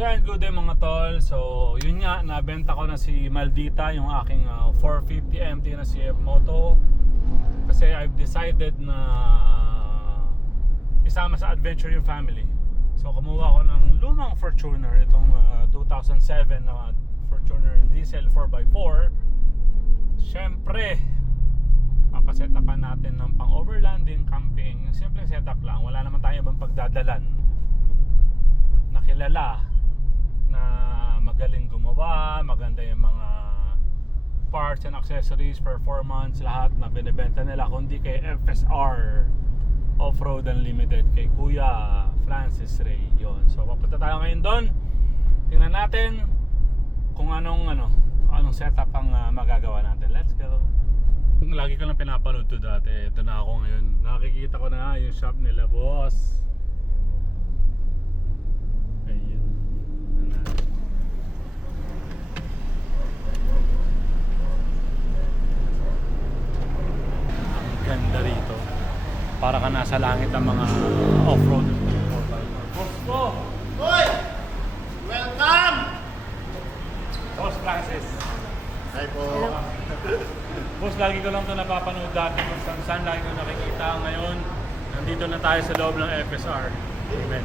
So yan, good day mga tol. So yun nga, nabenta ko na si Maldita, yung aking 450 MT na CF Moto. Kasi I've decided na isama sa adventure yung family. So kumuha ko ng lumang Fortuner, itong 2007 na Fortuner diesel 4x4. Siyempre, papasetapan natin ng pang overlanding, camping. Yung simple setup lang, wala naman tayo ibang pagdadalan. Nakilala na magaling gumawa, maganda yung mga parts and accessories, performance, lahat na binibenta nila, kundi kay FSR Off-Road Unlimited, kay Kuya Francis Ray. Yun. So papunta tayo ngayon doon. Tingnan natin kung anong setup ang magagawa natin. Let's go. Lagi ko lang pinapanood to dati. Ito na ako ngayon. Nakikita ko na yung shop nila, boss. Ayun. Ang ganda rito. Para ka nasa langit ang mga off-road. Boss ko! Hoy! Welcome! Boss Francis. Hi po. Boss, lagi ko lang ito napapanood dati kung saan lagi ko nakikita. Ngayon, nandito na tayo sa loob ng FSR. Amen.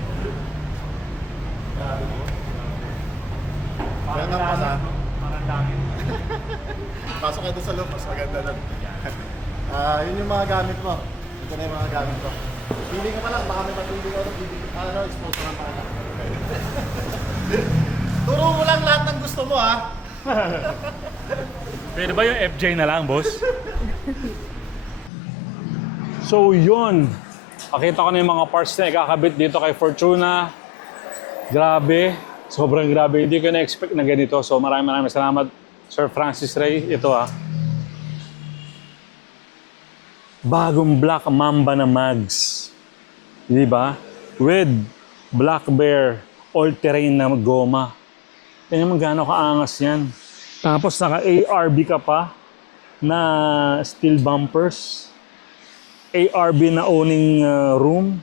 Welcome pa sa... Parang langit. Pasok kayo doon sa loob, mas maganda doon. Yun yung mga gamit mo. Ito na yung mga gamit ko. Pili ka pa lang, baka may matindi ko. Expose lang pa lang. Turo mo lang lahat ng gusto mo, ha? Pwede ba yung FJ na lang, boss? So yun, nakita ko na yung mga parts na ikakabit dito kay Fortuna. Grabe, sobrang grabe. Hindi ko na-expect na ganito. So maraming salamat, Sir Francis Ray. Ito bagong Black Mamba na mags. Di ba? With Black Bear all-terrain na goma. Tingnan mo gaano kaangas yan. Tapos naka-ARB ka pa na steel bumpers. ARB na owning room.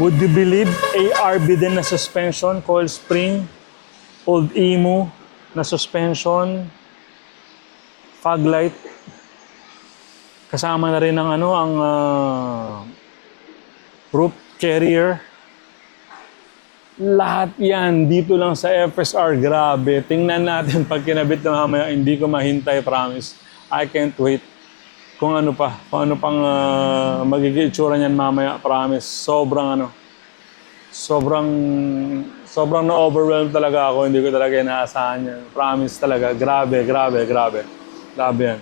Would you believe ARB din na suspension, coil spring, old Emu na suspension, fog light. Kasama na rin ang ang roof carrier. Lahat yan dito lang sa FSR. Grabe. Tingnan natin pag kinabit na mamaya. Hindi ko mahintay, promise. I can't wait. Kung ano pang magiging itsura niyan mamaya, promise. Sobrang na-overwhelm talaga ako. Hindi ko talaga inaasahan yan. Promise talaga. Grabe yan.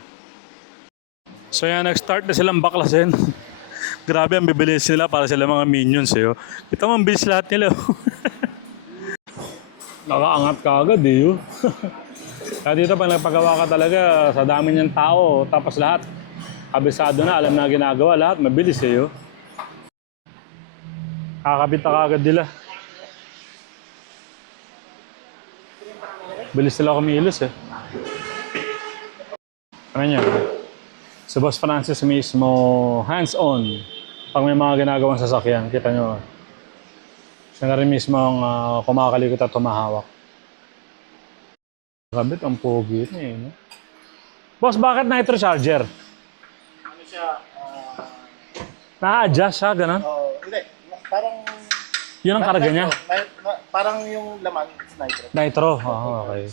So yan, nag-start na silang baklasin. Grabe, ang bibilis sila para sila mga minions eh. Ito ang bilis lahat nila. Nakaangat ka agad eh. Kaya dito pag nagpagawa ka talaga, sa dami niyang tao, tapos lahat, kabisado na, alam na ginagawa, lahat mabilis eh. Kakabit na kagad nila. Bilis sila kumilos eh. Ano niya? Si Boss Francis mismo, hands-on. Pag may mga ginagawang sasakyan, kita nyo. Siya na rin mismo ang kumakalikot at tumahawak. Kabit, ang pogi na eh. No? Boss, bakit nitro charger? Ano siya? Na-adjust siya, gano'n? Hindi. Parang... Yun ang karga niya? Parang yung laman is nitro. Nitro? Oh, okay.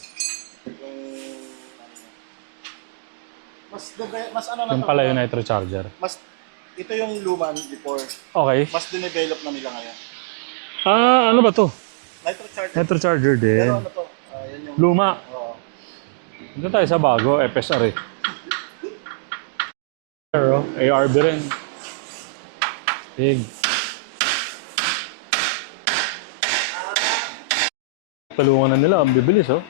Mas ano na Yung pala yung nitro charger. Ito yung luman before. Okay. Mas dinevelop na nila ngayon. Ano ba to? Nitro charger. Nitro charger din. Pero ano to? Yan yung... Luma. Oo. Dito tayo sa bago, FSR eh. Pero, ARB rin. Big. Tulungan na nila, ang bibilis oh.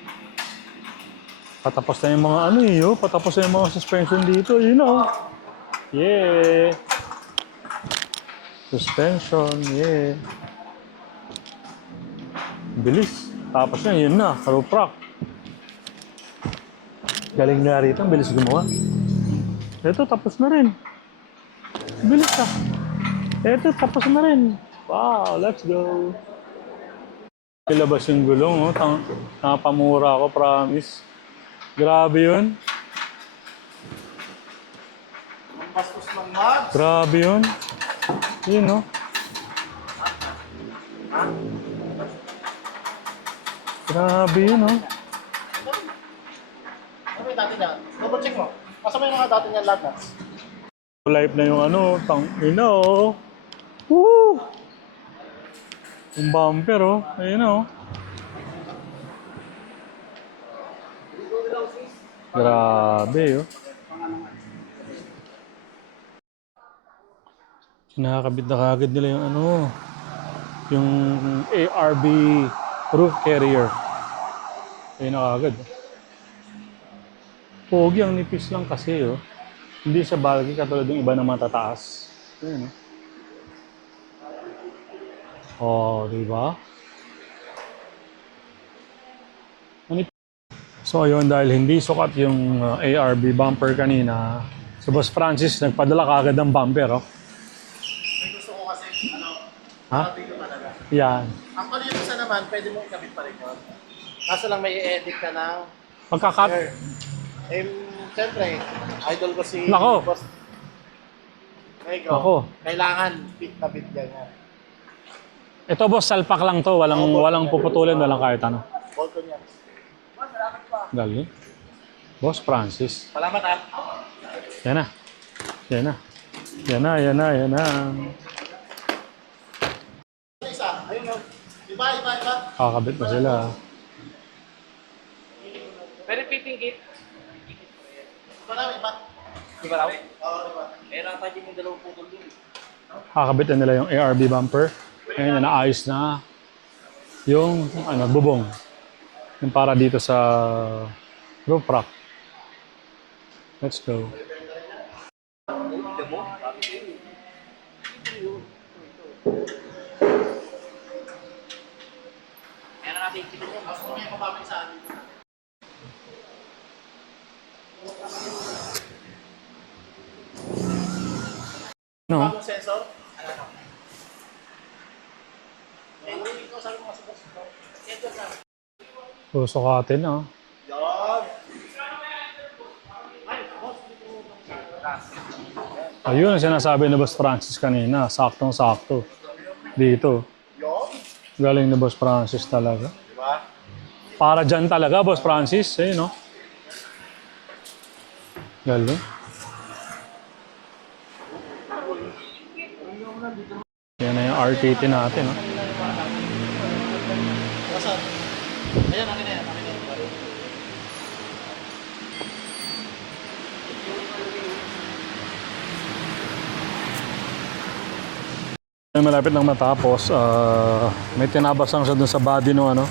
Patapos na yung mga patapos na yung mga suspension dito, Yeah. Suspension, yeah. Bilis. Tapos na, yun na, roof rack. Galing na rito, ang bilis gumawa. Ito, tapos na rin. Bilis ka. Ito, tapos na rin. Wow, let's go. Ilabas yung gulong, oh. Napamura ako, promise. Grabe yun. Ang bastos ng mags. Grabe yun. Yun, no? Grabe yun, no? Ano yung dati niya? Double check mo. Kasama yung mga dati niya lahat na. Live na yung ano, tangina, oh. Woo! Yung bumper, oh. Ayun, oh. Grabe, oh. Nakakabit na kagad nila yung ano, yung ARB roof carrier. Ayun na kagad. Pogi, ang nipis lang kasi, oh. Hindi siya bulky katulad ng iba na matataas. Ayun, oh. Oh, di ba? So ayun, dahil hindi sukat yung ARB bumper kanina, si Boss Francis nagpadala kagad ng bumper, oh. May gusto ko kasi, ano, Ha? dito talaga. Yan. Actually, yung isa naman, pwede mo ikabit pa rin yun. Kaso lang may i-edit ka ng Pagkakat. Eh, siyempre, idol ko si Nako. Boss. Ego. Ako. Kailangan bit na bit ganyan. Ito boss, salpak lang to. Walang puputulin, walang kahit ano. Bolton yan. Galing. Boss Francis. Salamat ha. Yan na. Yan na. Yan na, yan na, yan na. Isa, ayun yun. Iba. Kakabit na sila. Pero fitting kit, Iba na, iba. di ba raw? Oo, iba. Eh, rata din yung dalawang putol dun. Kakabit na nila yung ARB bumper. Ngayon, naayos na yung ano, bubong. Yung para dito sa roof rack. Let's go. Kaya na natin ikitin yun. Mas may mababay sa atin. No? Bagong sensor. Hindi ko sabi mo sa boss. Ito na. Susukatin, ah. Yan. Ayun ang sinasabi ni Boss Francis kanina. Saktong-sakto. Dito. Yan. Galing ni Boss Francis talaga. Diba? Para dyan talaga, Boss Francis. Eh, no? Galing. Yan na yung RTT natin, no? Nasaan? Ayan, akin na yan. Malapit nang matapos, may tinabas lang siya dun sa body no ano.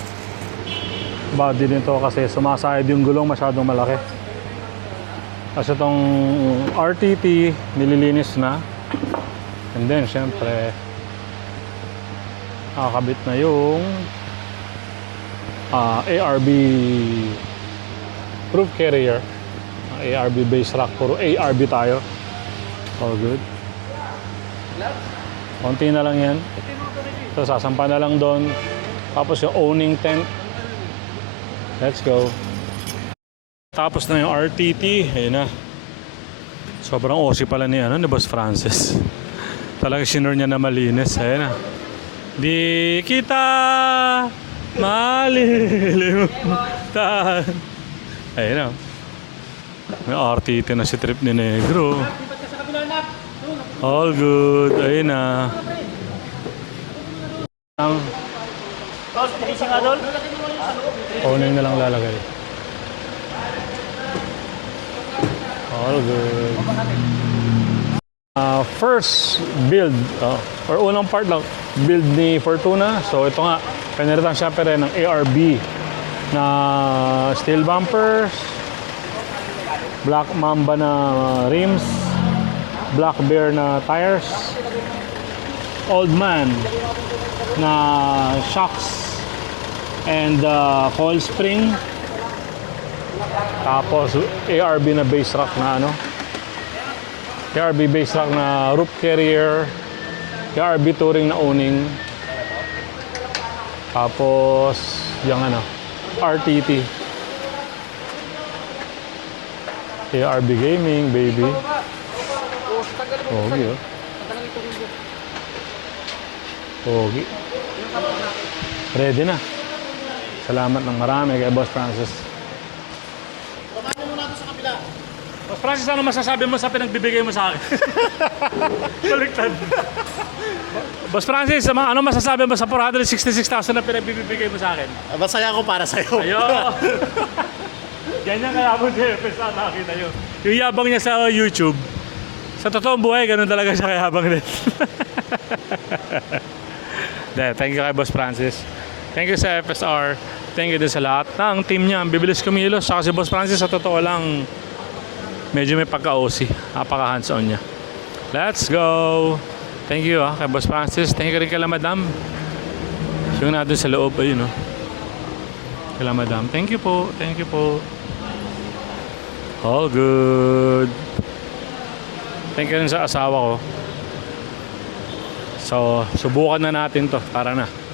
Body nito kasi sumasayad yung gulong, masyadong malaki. Kasi itong RTT nililinis na. And then syempre nakakabit na yung ARB roof carrier. ARB base rack, puro ARB tayo. All good. Konti na lang yan. So, sasampa na lang doon. Tapos yung owning tent. Let's go. Tapos na yung RTT. Ayun na. Sobrang OC pala ni Boss Francis. Talaga sinure niya na malinis. Ayun na. Di kita malilimutan. Ayun na. May RTT na si Trip ni Negro. All good. Ayun na. Ang Tol, finishing nga dol? owning na lang lalagay. All good. First build, or unang part lang, build ni Fortuna. So ito nga, pinalitan siya pa rin ng ARB na steel bumpers, Black Mamba na rims, Black Bear na tires, Old Man na shocks and coil spring, tapos ARB na base rack na ARB base rack na roof carrier, ARB touring na owning, Tapos, yung ano, RTT. ARB Gaming, baby. Pogi, oh. Pogi. Ready na. Salamat ng marami kay Boss Francis. Kumain muna natin sa kabila. Boss Francis, ano masasabi mo sa pinagbibigay mo sa akin? Baliktad. Boss Francis, ano masasabi mo sa 466,000 na pinagbibigay mo sa akin? Masaya ako para sa'yo. Ayo. Ganyan kaya mo siya, pesa nakita nyo. Yung yabang niya sa YouTube, sa totoong buhay, ganun talaga siya kayabang din. Thank you kay Boss Francis. Thank you sa FSR. Thank you din sa lahat ng team niya. Ang bibilis kumilos. Saka si Boss Francis, sa totoo lang, medyo may pagka-OC. Napaka hands-on niya. Let's go! Thank you kay Boss Francis. Thank you rin kay Madam. Yung na doon sa loob, ayun kay Madam. Thank you po. Thank you po. All good. Thank you rin sa asawa ko. So, subukan na natin to. Tara na.